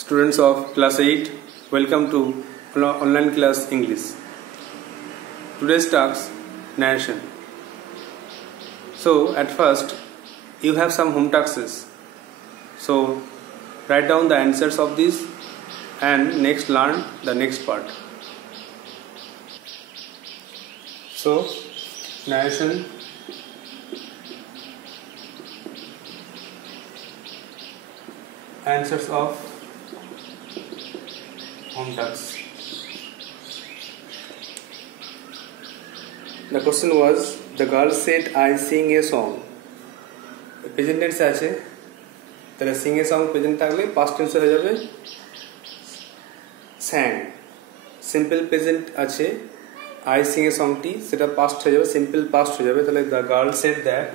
Students of class 8, welcome to online class English. Today's task, narration. So at first you have some home tasks. So write down the answers of these and next learn the next part. So narration. Answers of home tasks. The question was, the girl said I sing a song. Present tense আছে তাহলে sing a song present থাকলে past tense হয়ে যাবে sang. Simple present আছে I sing a song টি সেটা past হয়ে যাবে, simple past হয়ে যাবে, তাহলে the girl said that.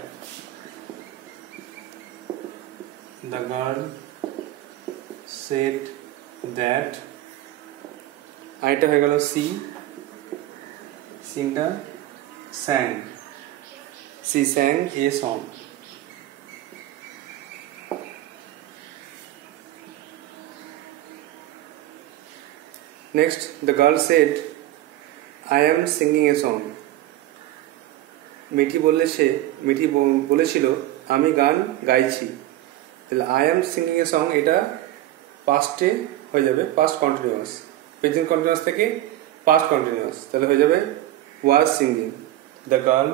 The girl said that. আইটা হয়ে গেল she, singটা sang. She sang a song. Next, the girl said I am singing a song. Mithi বলেছিল আমি গান গাইছি, তাহলে I am singing a song এটা পাস্টে হয়ে যাবে, পাস্ট কন্টিনিউয়াস, প্রেজেন্ট কন্টিনিউয়াস থেকে পাস্ট কন্টিনিউয়াস, তাহলে হয়ে যাবে was singing. The girl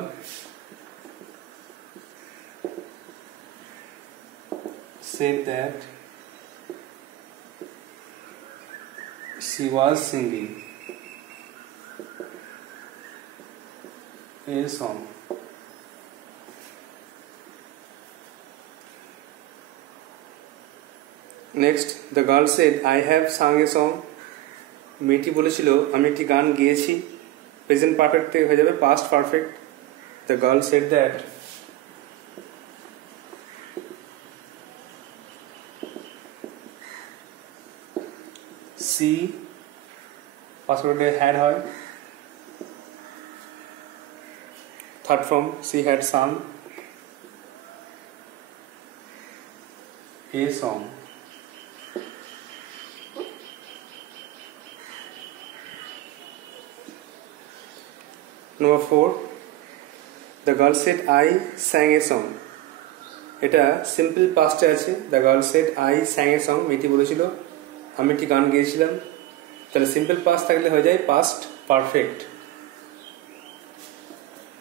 said that she was singing a song. Next, the girl said I have sung a song. মেয়েটি বলেছিল আমি একটি গান গেয়েছি, প্রেজেন্ট পারফেক্ট থেকে হয়ে যাবে past perfect. The girl said that. She past perfect had হয়, third form she had sung a song. Number 4, the girl said I sang a song. এটা সিম্পল পাস্টে আছে. The girl said I sang a song. মেয়েটি বলেছিল আমি একটি গান গেয়েছিলাম, তাহলে সিম্পল পাস্ট থাকলে হয়ে যায় পাস্ট পারফেক্ট.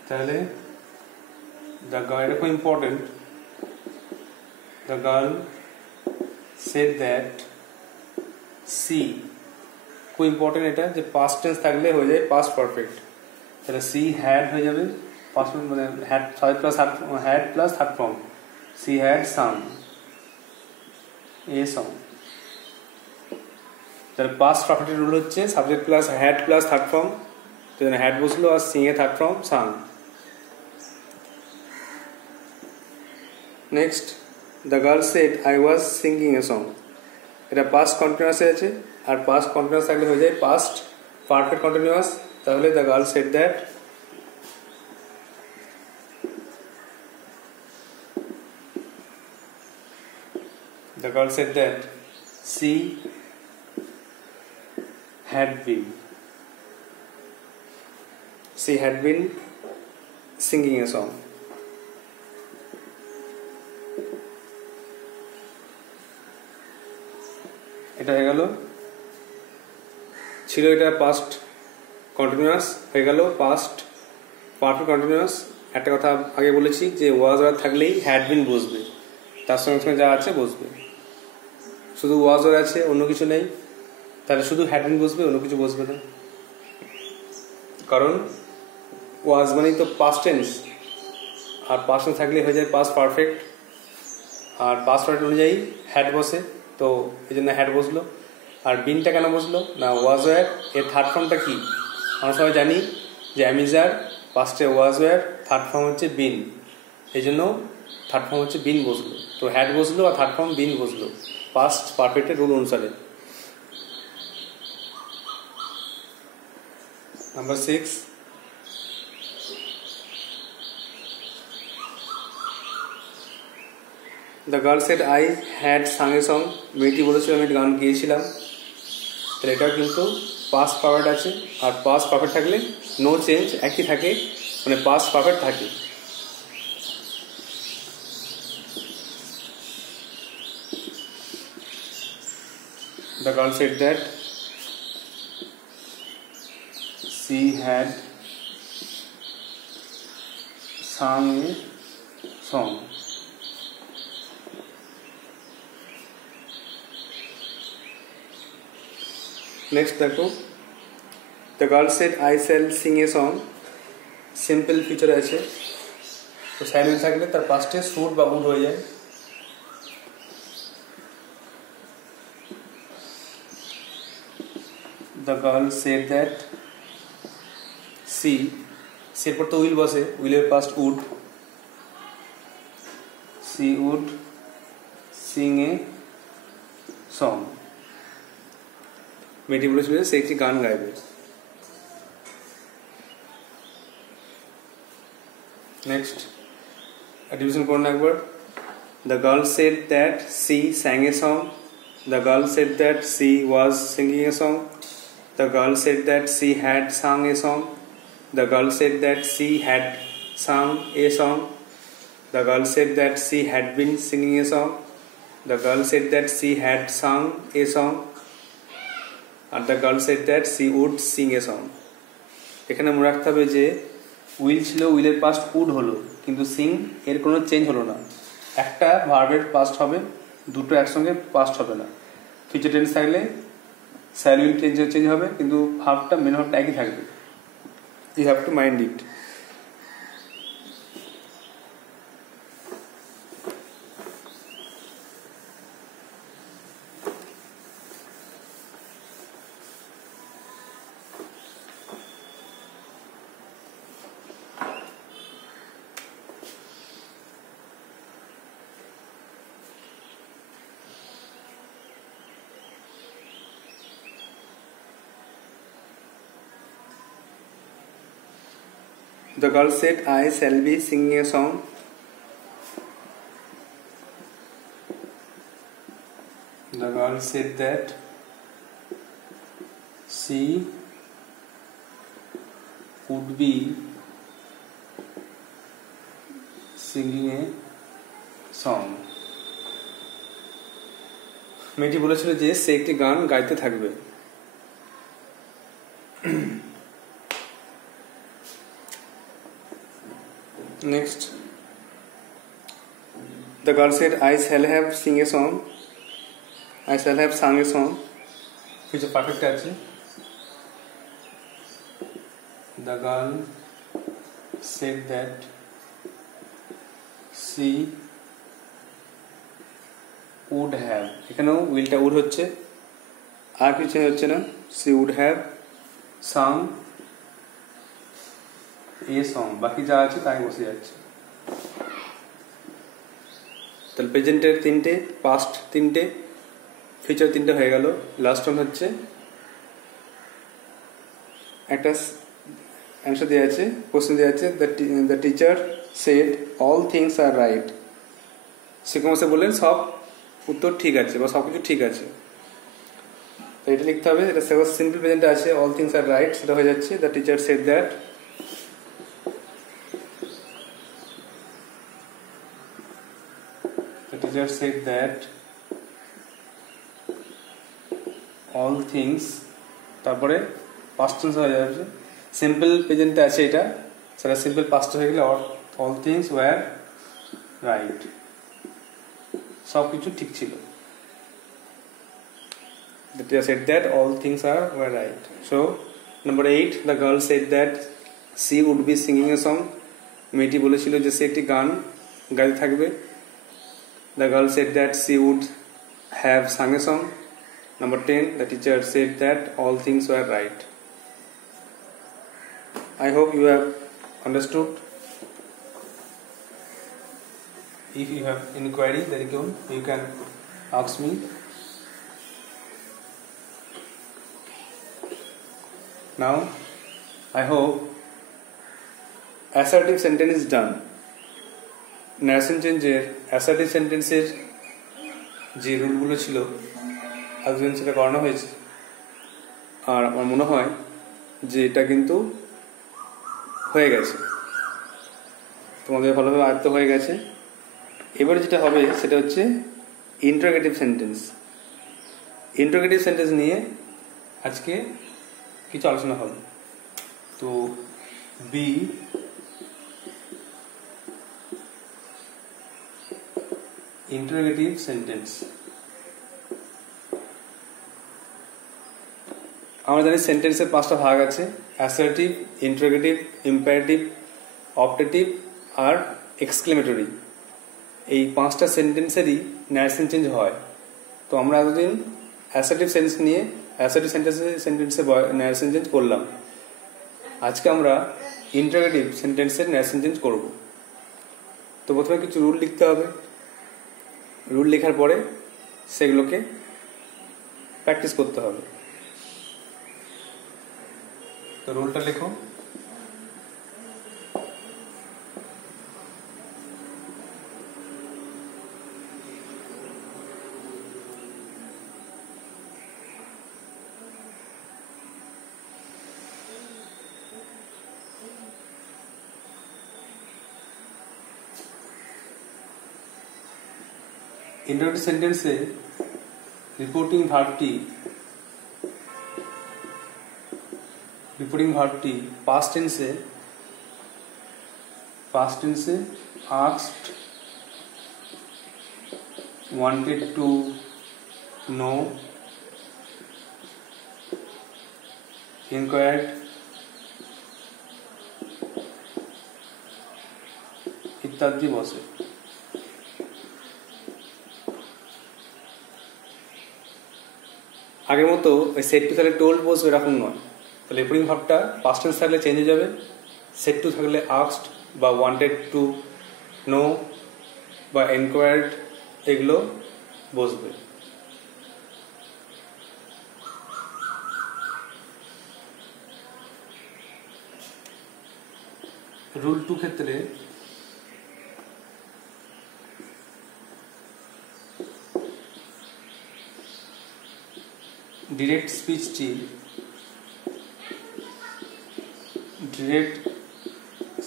তাহলে the girl, এটা খুব important, the girl said that she, খুব ইম্পর্টেন্ট এটা যে পাস্ট টেন্স থাকলে হয়ে যায় পাস্ট পারফেক্ট. তাহলে সি হ্যাড হয়ে যাবে পাস্ট, মানে had plus third form, she had sung a song. তাহলে পাস্ট পারফেক্টের রুল হচ্ছে subject plus had plus third form, সেখানে হ্যাড বসলো আর sing a third form sung. Next, the girl said I was singing a song. এটা পাস্ট কন্টিনিউয়াসে আছে, আর past continuous থাকলে হয়ে যায় পাস্ট পারফেক্ট কন্টিনিউয়াস. তাহলে the girl said that. The girl said that she had been singing a song. এটা হয়ে গেল, ছিল এটা পাস্ট কন্টিনিউয়াস, হয়ে গেল পাস্ট পারফেক্ট কন্টিনিউয়াস. একটা কথা আগে বলেছি যে ওয়াজ ওয়ার থাকলেই হ্যাড বিন বসবে, তার সঙ্গে সঙ্গে যা আছে বসবে. শুধু ওয়াজ ওয়ার আছে অন্য কিছু নেই, তাহলে শুধু হ্যাড বিন বসবে, অন্য কিছু বসবে না. কারণ ওয়াজ মানেই তো পাস্ট টেন্স, আর পাস্ট টেন্স থাকলে হয়ে যায় পাস্ট পারফেক্ট, আর পাস্ট পারফেক্ট অনুযায়ী হ্যাড বসে, তো এই জন্য হ্যাড বসলো. আর বিনটা কেন বসলো না, ওয়াজ ওয়ার এর থার্ড ফর্মটা কি আমরা সবাই জানি যে অ্যামিজার, পাস্টে ওয়াজ ওয়ার, থার্ড ফর্ম হচ্ছে বিন, এই জন্য থার্ড ফর্ম হচ্ছে বিন বসলো. তো হ্যাড বসলো আর থার্ড ফর্ম বিন বসলো পাস্ট পারফেক্টের রুল অনুসারে. নাম্বার 6, the girl said I had sung a song, মেয়েটি বলেছিল আমি গান গিয়েছিলাম। তাহলে এটা কিন্তু পাস্ট পারফেক্ট আছে, আর পাস্ট পারফেক্ট থাকলে নো চেঞ্জ, একই থাকে, মানে পাস্ট পারফেক্ট থাকে। The girl said that she had sung a song. Next देखो, the girl said I shall sing a song. Simple feature আছে, তো সাইলেন্ট থাকলে তার পাস্টে শুড বা উড হয়ে যায়। The girl said that she, এর পর তো উইল বসে, উইলের past would, she would sing a song. মেয়েটি বলেছিল সে একটি গান গাইবে। নেক্সট ডিভিশন করুন একবার। The girl said that she sang a song. The girl said that she was singing a song. The girl said that she had sung a song. The girl said that she had sung a song. The girl said that she had been singing a song. The girl said that she had sung a song. And the girl said that she would sing a song. এখানে মনে রাখতে হবে যে উইল ছিল, উইলের past would হলো, কিন্তু সিং এর কোনো চেঞ্জ হলো না। একটা ভার্বের পাস্ট হবে, দুটো একসঙ্গে পাস্ট হবে না। ফিউচার টেন্স থাকলে স্যালুইল চেঞ্জ হবে, কিন্তু ভার্বটা মেন ভার্বটা একই থাকবে। You have to mind it. The girl said, I shall be singing a song. The girl said that she would be singing a song. মেয়েটি বলেছিল যে সে একটি গান গাইতে থাকবে। Next, the girl said, I shall have sing a song. I shall have sung a song. Which is perfect আছে। The girl said that she would have, এখানেও উইলটা উড হচ্ছে, আর কিছু হচ্ছে না। she would have sung a song, বাকি যা আছে তাই বসে যাচ্ছে। তাহলে প্রেজেন্টের তিনটে, পাস্ট তিনটে, ফিউচার তিনটে হয়ে গেল। লাস্ট ওয়ান হচ্ছে একটা অ্যান্সার দেওয়া আছে, কোশ্চেন দেওয়া আছে, the teacher said all things are right. শিক্ষক মশাই বললেন সব উত্তর ঠিক আছে বা সব কিছু ঠিক আছে। তো এটা লিখতে হবে, এটা সিম্পল প্রেজেন্টে আছে, অল থিংস আর রাইট, সেটা হয়ে যাচ্ছে the teacher said that. The teacher said that all things, তারপরে পাস্ট টেন্স হয়ে যাবে। সিম্পল প্রেজেন্টে আছে এটা, সেটা সিম্পল পাস্ট হয়ে গেলে all things were right, সব কিছু ঠিক ছিল। The teacher said that all things were right. So number 8, the girl said that she would be singing a song. মেয়েটি বলেছিল যে সে একটি গান গাইতে থাকবে। The girl said that she would have sung a song. Number 10, the teacher said that all things were right. I hope you have understood. If you have any query, then you can ask me. Now, I hope assertive sentence is done. Narration চেঞ্জের অ্যাসার্টিভ সেন্টেন্সের যে রুলগুলো ছিল এতদিন সেটা করানো হয়েছে, আর আমার মনে হয় যে এটা কিন্তু হয়ে গেছে, তোমাদের ভালোভাবে আয়ত্ত হয়ে গেছে। এবারে যেটা হবে সেটা হচ্ছে ইন্টারোগেটিভ সেন্টেন্স। ইন্টারোগেটিভ সেন্টেন্স নিয়ে আজকে কিছু আলোচনা হবে। তো বি ইন্টারোগেটিভ সেন্টেন্স। আমরা জানি সেন্টেন্সের 5টা ভাগ আছে: অ্যাসার্টিভ, ইন্টারোগেটিভ, ইম্পারেটিভ, অপটেটিভ আর এক্সক্লেমেটরি। এই 5টা সেন্টেন্সেরই ন্যারেশন চেঞ্জ হয়। তো আমরা এতদিন অ্যাসার্টিভ সেন্টেন্সে ন্যারেশন চেঞ্জ করলাম। আজকে আমরা ইন্টারোগেটিভ সেন্টেন্সের ন্যারেশন চেঞ্জ করব। তো প্রথমে কিছু রুল লিখতে হবে। রুল লেখার পরে সেগুলোকে প্র্যাকটিস করতে হবে। তো রুলটা লেখো। ইন্টারোগেটিভ সেন্টেন্সে রিপোর্টিং ভার্বটি পাস্ট টেন্সে asked, wanted to know, inquired ইত্যাদি বসে। আগের মতো ওই সেট টু থাকলে টোল্ড বসবে এরকম নয়। তাহলে রিপোর্টিং ভার্বটা পাস্ট টেন্স থাকলে চেঞ্জ হয়ে যাবে, সেট টু থাকলে আস্কড বা ওয়ান্টেড টু নো বা এনকোয়ার্ড এগুলো বসবে। রুল 2 ক্ষেত্রে ডিরেক্ট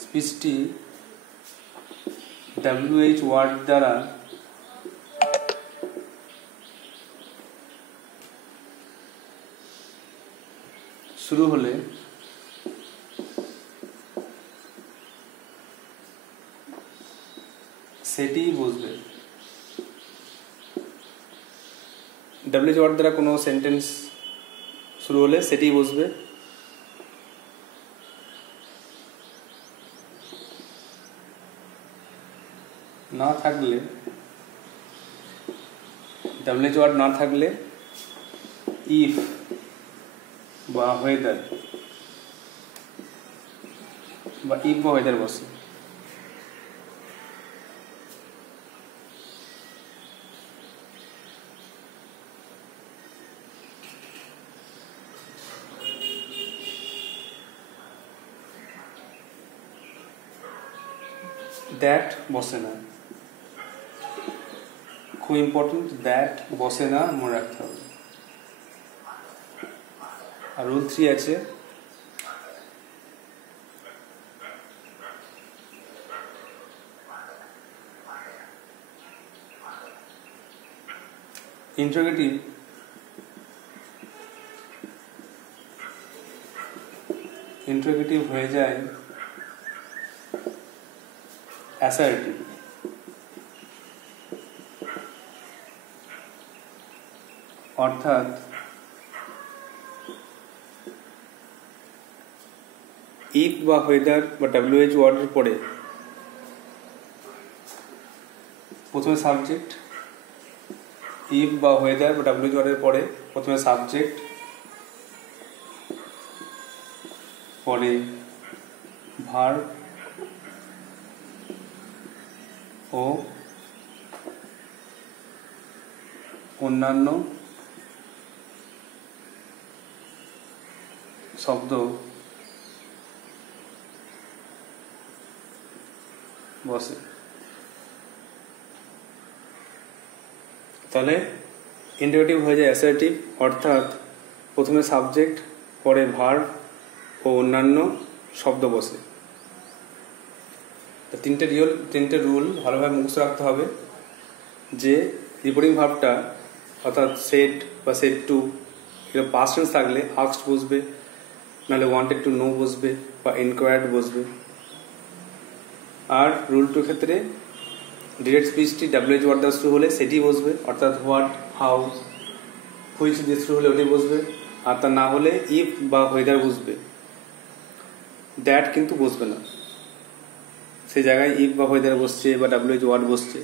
স্পিচটি WH ওয়ার্ড দ্বারা শুরু হলে সেটি বসবে। WH ওয়ার্ড দ্বারা কোনো সেন্টেন্স শুরু হলে সেটি বসবে। না থাকলে WH ওয়ার্ড না থাকলে ইফ বা ওয়েদার বসে। দ্যাট বসে না, খুব ইম্পর্টেন্ট, দ্যাট বসে না, মনে রাখতে হবে। আর রুল 3 আছে, ইন্টারোগেটিভ হয়ে যায় অ্যাসার্টিভ। অর্থাৎ ইফ বা ওয়েদার বা WH ওয়ার্ডের পরে প্রথমে সাবজেক্ট, ইফ বা ওয়েদার বা WH ওয়ার্ডের পরে প্রথমে সাবজেক্ট, পরে ভার্ব ও অন্যান্য শব্দ বসে। তাহলে ইন্টারোগেটিভ হয়ে যায় অ্যাসার্টিভ, অর্থাৎ প্রথমে সাবজেক্ট, পরে ভার্ব ও অন্যান্য শব্দ বসে। তিনটে রুল ভালোভাবে মুখস্থ রাখতে হবে যে রিপোর্টিং ভার্বটা অর্থাৎ সেড বা সেড টু এগুলো পাস্ট টেন্স থাকলে আস্কড বসবে, নাহলে ওয়ান্টেড টু নো বসবে বা ইনকোয়ার্ড বসবে। আর রুল টুর ক্ষেত্রে ডিরেক্ট স্পিচটি WH ওয়ার্ড দ্বারা শুরু হলে সেটি বসবে, অর্থাৎ হোয়াট, হাউ, হুইচ দিয়ে শুরু হলে ওটি বসবে। আর তা না হলে ইফ বা ওয়েদার বসবে, দ্যাট কিন্তু বসবে না। সেই জায়গায় ইফ বা ওয়েদার বসছে বা WH ওয়ার্ড বসছে।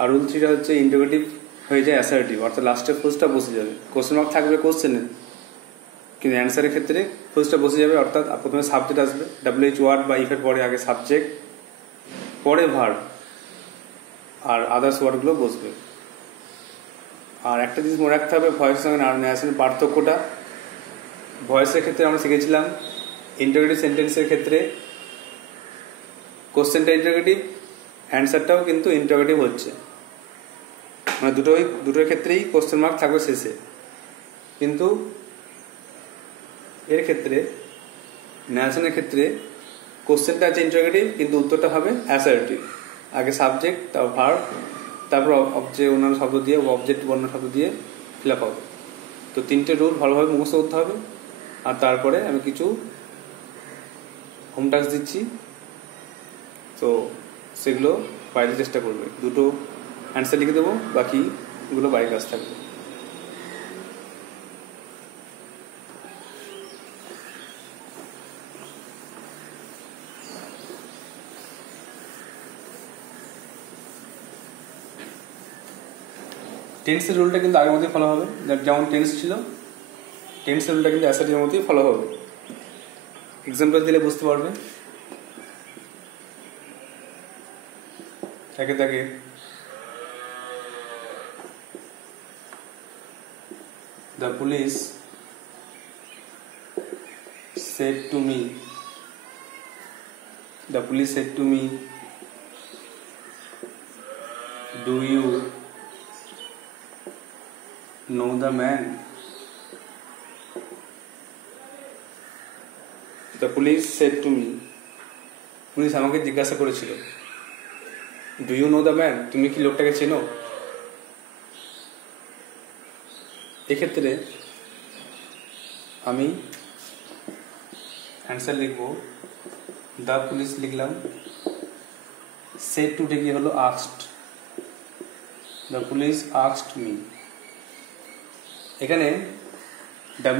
আর রুল 3টা হচ্ছে ইন্টারোগেটিভ হয়ে যায় অ্যাসার্টিভ, অর্থাৎ লাস্টের ফুলসটা বসে যাবে। কোশ্চেন মার্ক থাকবে কোশ্চেনে, কিন্তু অ্যান্সারের ক্ষেত্রে ফুলসটা বসে যাবে, অর্থাৎ প্রথমে সাবজেক্ট আসবে, WH ওয়ার্ড বা ইফের পরে আগে সাবজেক্ট, পরে ভার্ব, আর আদার্স ওয়ার্ডগুলো বসবে। আর একটা জিনিস মনে রাখতে হবে ভয়েসের সঙ্গে ন্যারেশনের পার্থক্যটা। ভয়েসের ক্ষেত্রে আমরা শিখেছিলাম ইন্টারোগেটিভ সেন্টেন্সের ক্ষেত্রে কোশ্চেনটা ইন্টারোগেটিভ, অ্যান্সারটাও কিন্তু ইন্টারোগেটিভ হচ্ছে, মানে দুটোর ক্ষেত্রেই কোশ্চেন মার্ক থাকবে শেষে। কিন্তু এর ক্ষেত্রে ন্যারেশনের ক্ষেত্রে কোশ্চেনটা আছে ইন্টারোগেটিভ, কিন্তু উত্তরটা হবে অ্যাসার্টিভ। আগে সাবজেক্ট, তারপর ভার্ব, তারপর অবজেক্ট অন্যান্য শব্দ দিয়ে অবজেক্ট অন্য শব্দ দিয়ে ফিল আপ হবে। তো তিনটে রুল ভালোভাবে মুখস্থ করতে হবে। আর তারপরে আমি কিছু হোম টাস্ক দিচ্ছি, তো সেগুলো বাইরে চেষ্টা করবে। দুটো অ্যান্সার লিখে দেবো, বাকিগুলো বাইরে কাজ থাকবে। টেন্সের রুলটা কিন্তু আগের মধ্যেই ফলো হবে, যেমন টেন্স ছিল, টেন্সের রুলটা কিন্তু অ্যাসার্টিভের মধ্যেই ফলো হবে। এক্সাম্পল দিলে বুঝতে পারবে। একে দেখে the police said to me, the police said to me, do you know the man? The police said to me, পুলিশ আমাকে জিজ্ঞাসা করেছিল, do you know the man, তুমি কি লোকটাকে চেনো? এক্ষেত্রে আমি অ্যান্সার লিখবো, দ্য পুলিশ লিখলাম, সেড টু গিয়ে হলো asked, the police asked me. এখানে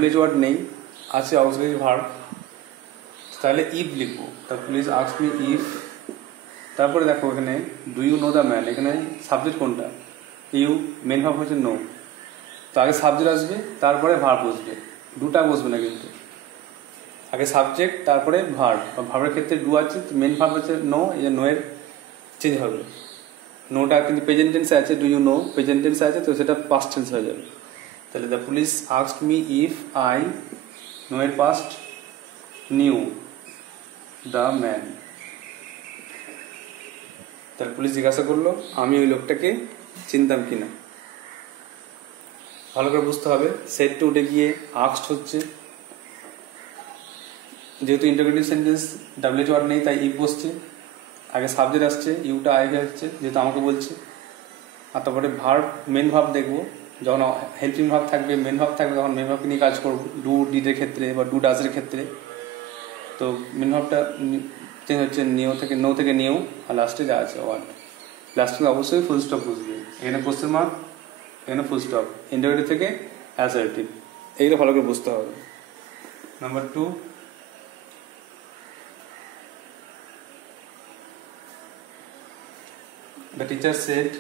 WH ওয়ার্ড নেই, আছে অক্সিলারি ভার্ব, তাহলে ইফ লিখবো, the police asked me if. তারপরে দেখো এখানে do you know the man, এখানে সাবজেক্ট কোনটা? ইউ, মেন ভার্ব হচ্ছে নো, তো আগে সাবজেক্ট আসবে, তারপরে ভার্ব বসবে, দুটা বসবে না কিন্তু, আগে সাবজেক্ট তারপরে ভার্ব। ভার্বের ক্ষেত্রে ডু আছে, মেন ভার্ব আছে নো, এই যে নো এর চেঞ্জ হবে। নোটা কিন্তু প্রেজেন্ট টেন্সে আছে, ডু ইউ নো প্রেজেন্ট টেন্সে আছে, তো সেটা পাস্ট টেন্স হয়ে যাবে। তাহলে the police asked me if I, know এর পাস্ট, নিউ দ্য ম্যান। তার পুলিশ জিজ্ঞাসা করলো আমি ওই লোকটাকে চিনতাম কিনা। ভালো করে বুঝতে হবে, সেড টু উঠে গিয়ে আস্কড হচ্ছে, যেহেতু ইন্টারোগেটিভ সেন্টেন্স WH ওয়ার্ড নেই তাই ইফ বসছে, আগে সাবজেক্ট আসছে, ইউটা আই হয়ে হচ্ছে যেহেতু আমাকে বলছে। আর তারপরে ভার্ব, মেন ভার্ব দেখবো, যখন হেল্পিং ভার্ব থাকবে, মেন ভার্ব থাকবে, তখন মেন ভার্বকে নিয়ে কাজ করবো, ডু ডিডের ক্ষেত্রে বা ডু ডাজের ক্ষেত্রে। তো মেন ভার্বটা চেঞ্জ হচ্ছে নো থেকে নিউ, আর লাস্টে যা আছে ওয়ার্ড, লাস্টে অবশ্যই ফুল স্টপ বুঝবে। এখানে কোশ্চেন মার্ক, এখানে ফুল স্টপ, ইন্টারোগেটিভ থেকে অ্যাসার্টিভ, এইগুলো ভালো করে বুঝতে হবে। নাম্বার 2, the teacher said,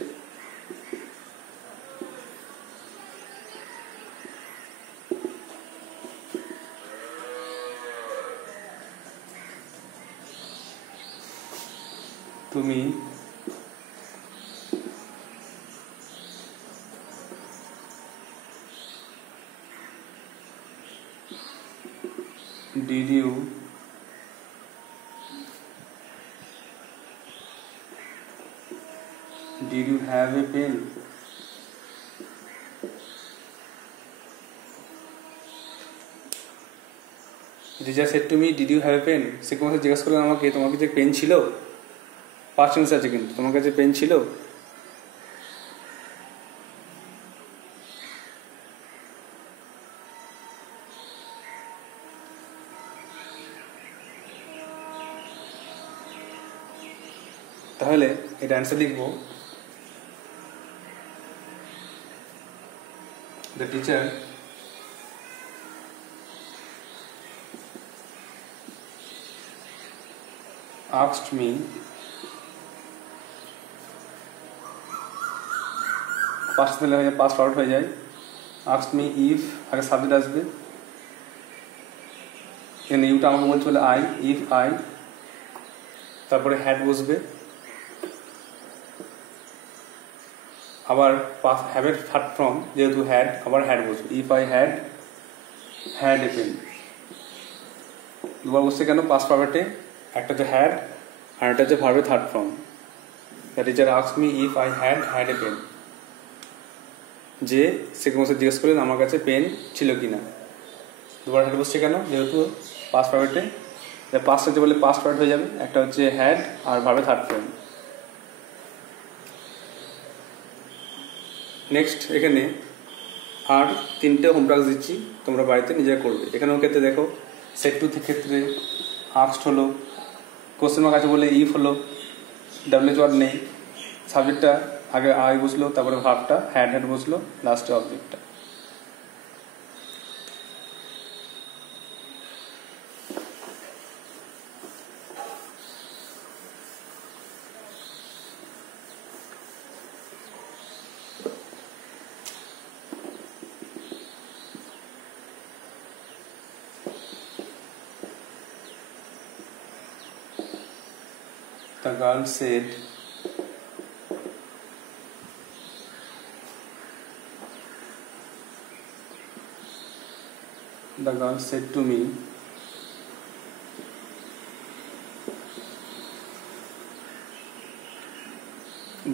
to me, did you have a pen? Teacher said to me did you have a pen, শিক্ষক মশাই জিজ্ঞাসা করলেন আমাকে তোমার কাছে পেন ছিল। পাস্ট টেন্স আছে কিন্তু, তোমার কাছে পেন ছিল। তাহলে এটা অ্যান্সার লিখবো, the teacher asked me past দিলে হয়ে যায়, পাস্ট ফরওয়ার্ড হয়ে যায়, asked me if আগে সাবজেক্ট আসবে, এখানে ইউটা আমাকে বলছে বলে আই, ইফ আই, তারপরে হ্যাড বসবে, আবার হ্যাভের থার্ড ফর্ম যেহেতু হ্যাড, আবার হ্যাড বসবে, if I had a pen. দুবার বসছে কেন? পাস্ট পারফেক্টে একটা হচ্ছে হ্যাড আর একটা হচ্ছে ভার্বের third form. The teacher asked me if I had a pen, যে শিক্ষক মশাই জিজ্ঞেস করলেন আমার কাছে পেন ছিল কি না। দুবার হ্যাড বসছে কেন? যেহেতু পাস্ট পারফেক্টে পাস্ট হচ্ছে বলে পাস্ট পার্ট হয়ে যাবে, একটা হচ্ছে হ্যাড আর ভার্বের থার্ড ফর্ম। নেক্সট এখানে আর তিনটে হোম টাস্ক দিচ্ছি, তোমরা বাড়িতে নিজেরা করবে। এখানেও ক্ষেত্রে দেখো, সেট টু ক্ষেত্রে আস্কড হলো, কোশ্চেন মার্ক আছে বলে ইফ হলো, ডাব্লিউ ওয়ার্ড নেই, সাবজেক্টটা আগে আই বসলো, তারপরে ভার্বটা হ্যাড বসলো, লাস্টে অবজেক্টটা। The girl said, the girl said to me,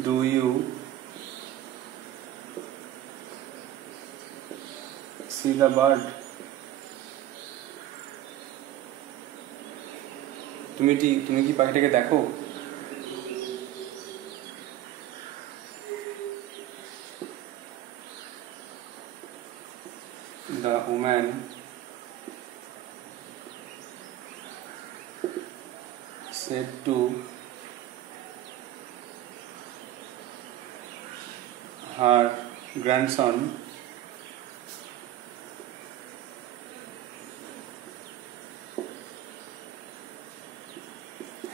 do you see the bird? তুমি কি পাখিটাকে দেখো? The woman said to her grandson,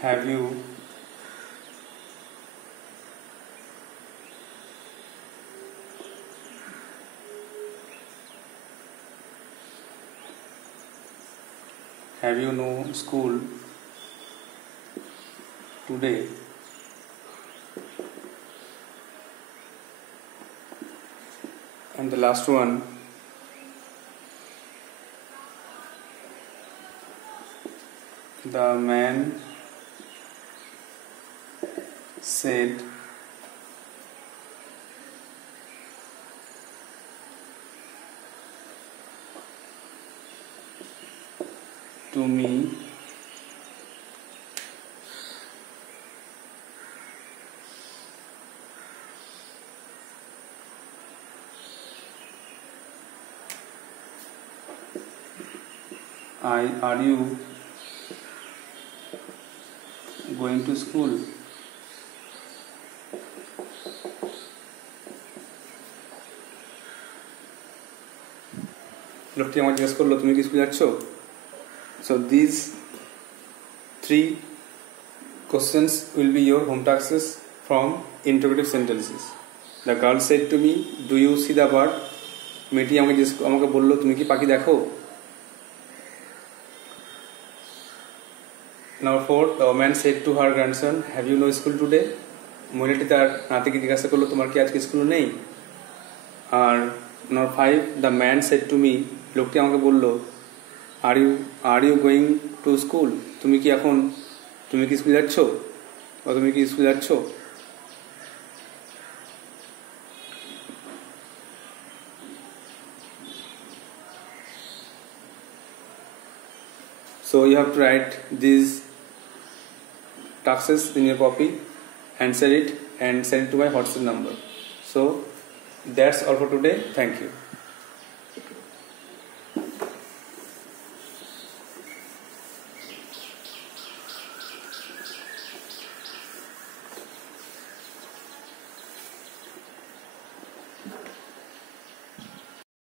have you no school today? And the last one, the man said to me, are you going to school? লোকটি আমার জিজ্ঞেস করলো তুমি কি স্কুলে যাচ্ছ? So these 3 questions will be your home tasks from interrogative sentences. The girl said to me, do you see the bird? মেয়েটি আমাকে বললো তুমি কি পাখি দেখো? Number 4, the woman said to her grandson, have you no school today? মহিলাটি তার নাতিকে জিজ্ঞাসা করলো তোমার কি আজকে স্কুল নেই? আর Number 5, the man said to me, লোকটি আমাকে বললো are you going to school? তুমি কি স্কুলে যাচ্ছ বা তুমি কি স্কুলে যাচ্ছ? So you have to write these tasks in your copy, answer it and send it to my WhatsApp number. So that's all for today. Thank you.